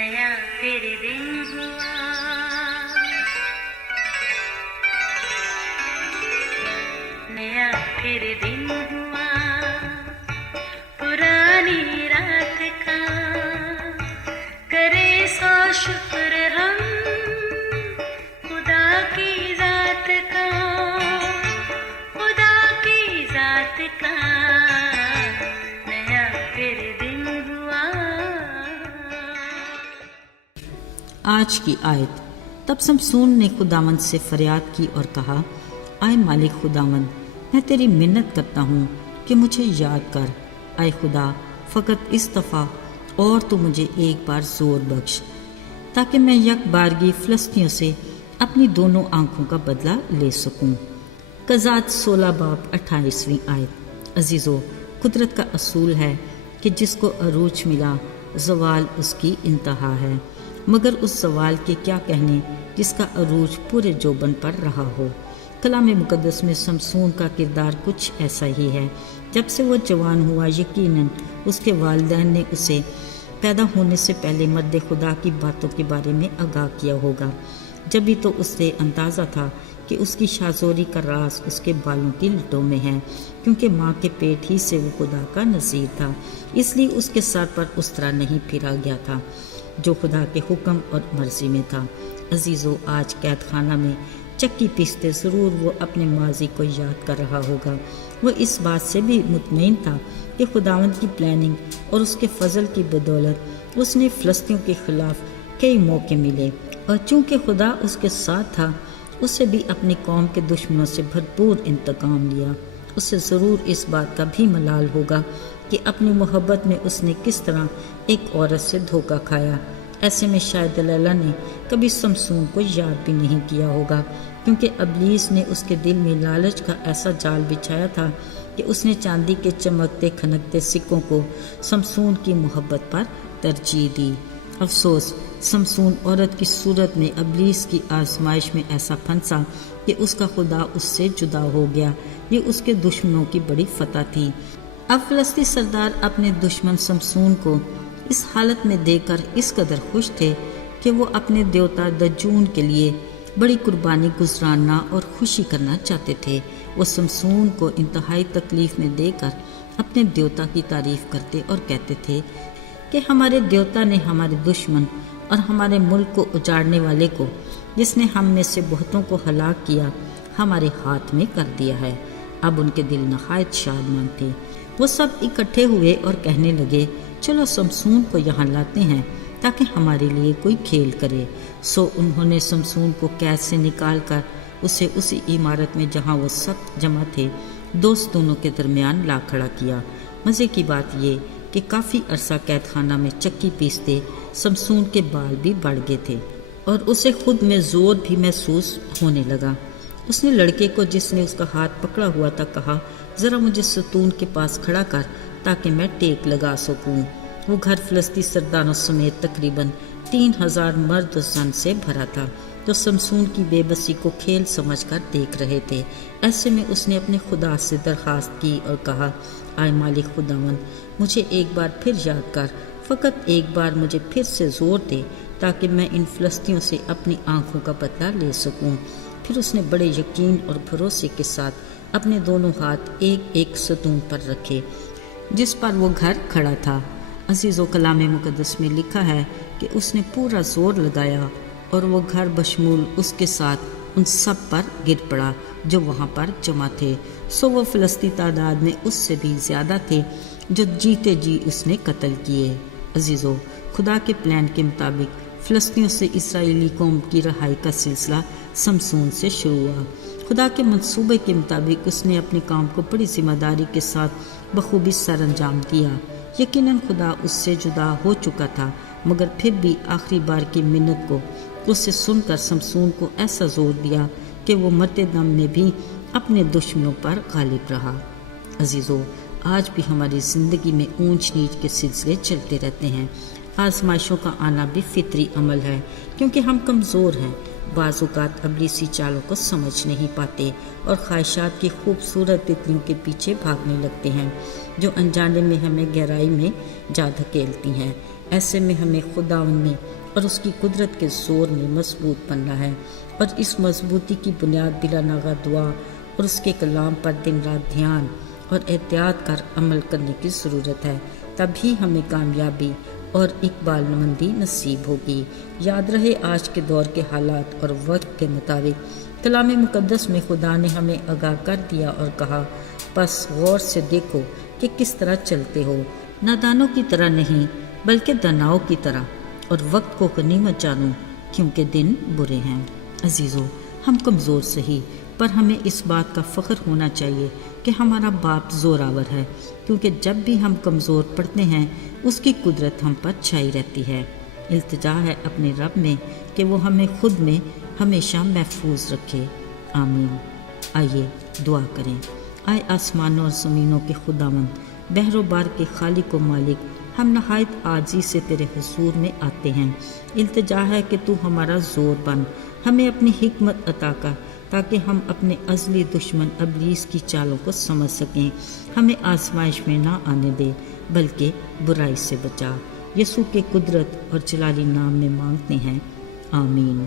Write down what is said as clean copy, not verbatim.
नया फिर दिन हुआ, नया फिर दिन हुआ, पुरानी रात का करे सो शुक्र हम खुदा की जात का, खुदा की जात का नया फिर दिन हुआ। आज की आयत। तब समसून ने खुदावंद से फरियाद की और कहा, आए मालिक खुदावंद, मैं तेरी मिन्नत करता हूँ कि मुझे याद कर। आए खुदा, फ़कत इस दफ़ा और तो मुझे एक बार ज़ोर बख्श, ताकि मैं यकबारगी फ़लस्तियों से अपनी दोनों आँखों का बदला ले सकूँ। कज़ात 16 बाब 28वीं आयत। अजीज़ो, कुदरत का असूल है कि जिसको अरूज मिला ज़वाल उसकी इंतहा है, मगर उस ज़वाल के क्या कहने जिसका अरूज पूरे जोबन पर रहा हो। कलाम मुक़द्दस में समसून का किरदार कुछ ऐसा ही है। जब से वो जवान हुआ, यकीनन उसके वालिदैन ने उसे पैदा होने से पहले मर्द खुदा की बातों के बारे में आगाह किया होगा। जब भी तो उसे अंदाज़ा था कि उसकी शाज़ोरी का राज उसके बालों की लटों में है, क्योंकि माँ के पेट ही से वो खुदा का नज़ीर था, इसलिए उसके सर पर उस तरह नहीं फिरा गया था जो खुदा के हुक्म और मर्ज़ी में था। अजीज़ों, आज कैद खाना में चक्की पीसते ज़रूर वो अपने माजी को याद कर रहा होगा। वो इस बात से भी मुतमईन था कि खुदावंद की प्लानिंग और उसके फजल की बदौलत उसने फ़लस्तियों के ख़िलाफ़ कई मौके मिले, और चूँकि खुदा उसके साथ था, उसे भी अपनी कौम के दुश्मनों से भरपूर इंतकाम लिया। उसे ज़रूर इस बात का भी मलाल होगा कि अपनी मोहब्बत में उसने किस तरह एक औरत से धोखा खाया। ऐसे में शायद दलाला ने कभी समसून को याद भी नहीं किया होगा, क्योंकि अबलीस ने उसके दिल में लालच का ऐसा जाल बिछाया था कि उसने चांदी के चमकते खनकते सिक्कों को समसून की मोहब्बत पर तरजीह दी। अफसोस, समसून औरत की सूरत में अबलीस की आजमाइश में ऐसा फंसा कि उसका खुदा उससे जुदा हो गया। ये उसके दुश्मनों की बड़ी फतह थी। अब फ़लस्ती सरदार अपने दुश्मन समसून को इस हालत में देखकर इस कदर खुश थे कि वो अपने देवता दजून के लिए बड़ी कुर्बानी गुजराना और खुशी करना चाहते थे। वो समसून को इंतहाई तकलीफ में देकर अपने देवता की तारीफ करते और कहते थे कि हमारे देवता ने हमारे दुश्मन और हमारे मुल्क को उजाड़ने वाले को, जिसने हम में से बहुतों को हलाक किया, हमारे हाथ में कर दिया है। अब उनके दिल नहायत शादमान थे। वो सब इकट्ठे हुए और कहने लगे, चलो समसून को यहाँ लाते हैं ताकि हमारे लिए कोई खेल करे। सो उन्होंने समसून को कैद से निकाल कर उसे उसी इमारत में जहाँ वो सब जमा थे दोस्त दोनों के दरमियान ला खड़ा किया। मज़े की बात ये कि काफ़ी अरसा कैद खाना में चक्की पीसते समसून के बाल भी बढ़ गए थे और उसे खुद में ज़ोर भी महसूस होने लगा। उसने लड़के को जिसने उसका हाथ पकड़ा हुआ था कहा, ज़रा मुझे सतून के पास खड़ा कर ताकि मैं टेक लगा सकूं। वो घर फ़लस्ती सरदारों समेत तकरीबन 3000 मर्द जन से भरा था, जो समसून की बेबसी को खेल समझकर देख रहे थे। ऐसे में उसने अपने खुदा से दरख्वास्त की और कहा, आए मालिक खुदावंद, मुझे एक बार फिर याद कर, फ़कत एक बार मुझे फिर से ज़ोर दे ताकि मैं इन फ़लस्तियों से अपनी आँखों का बदला ले सकूँ। फिर उसने बड़े यकीन और भरोसे के साथ अपने दोनों हाथ एक एक सतून पर रखे जिस पर वो घर खड़ा था। अजीज़ो, कलाम मुक़द्दस में लिखा है कि उसने पूरा जोर लगाया और वो घर बशमूल उसके साथ उन सब पर गिर पड़ा जो वहाँ पर जमा थे। सो वो फ़लस्ती तादाद में उससे भी ज़्यादा थे जो जीते जी उसने कत्ल किए। अजीज़ो, खुदा के प्लान के मुताबिक फ़लस्तियों से इसराइली कौम की रहाई का सिलसिला समसून से शुरू हुआ। खुदा के मंसूबे के मुताबिक उसने अपने काम को बड़ी जिम्मेदारी के साथ बखूबी सर अंजाम दिया। यकीनन खुदा उससे जुदा हो चुका था, मगर फिर भी आखिरी बार की मिन्नत को उससे सुनकर समसून को ऐसा जोर दिया कि वो मरते दम में भी अपने दुश्मनों पर गालिब रहा। अजीज़ों, आज भी हमारी ज़िंदगी में ऊंच नीच के सिलसिले चलते रहते हैं। आजमाइशों का आना भी फितरी अमल है, क्योंकि हम कमज़ोर हैं। बाज़ औक़ात अबलीसी चालों को समझ नहीं पाते और ख्वाहिशात की खूबसूरत तितलियों के पीछे भागने लगते हैं, जो अनजाने में हमें गहराई में जा धकेलती हैं। ایسے میں ہمیں خداوند میں اور اس کی قدرت کے زور میں مضبوط بننا ہے، اور اس مضبوطی کی بنیاد بلا ناغہ دعا اور اس کے کلام پر دن رات دھیان اور احتیاط کر عمل کرنے کی ضرورت ہے۔ تبھی ہمیں کامیابی اور اقبال مندی نصیب ہوگی۔ یاد رہے، آج کے دور کے حالات اور وقت کے مطابق کلام مقدس میں خدا نے ہمیں آگاہ کر دیا اور کہا، پس غور سے دیکھو کہ کس طرح چلتے ہو، نادانوں کی طرح نہیں بلکہ داناؤں کی طرح، اور وقت کو غنیمت جانو کیونکہ دن برے ہیں۔ عزیزو، ہم کمزور سہی، پر ہمیں اس بات کا فخر ہونا چاہیے کہ ہمارا باپ زوراور ہے، کیونکہ جب بھی ہم کمزور پڑتے ہیں اس کی قدرت ہم پر چھائی رہتی ہے۔ التجا ہے اپنے رب میں کہ وہ ہمیں خود میں ہمیشہ محفوظ رکھے۔ آمین۔ آئیے دعا کریں۔ آئے آسمانوں اور زمینوں کے خداوند، بحر و بار کے خالق و مالک، ہم نہایت عاجزی سے تیرے حضور میں آتے ہیں۔ التجا ہے کہ تو ہمارا زور بن، ہمیں اپنی حکمت عطا کر تاکہ ہم اپنے ازلی دشمن ابلیس کی چالوں کو سمجھ سکیں۔ ہمیں آزمائش میں نہ آنے دے بلکہ برائی سے بچا۔ یسوع کے قدرت اور جلالی نام میں مانگتے ہیں، آمین۔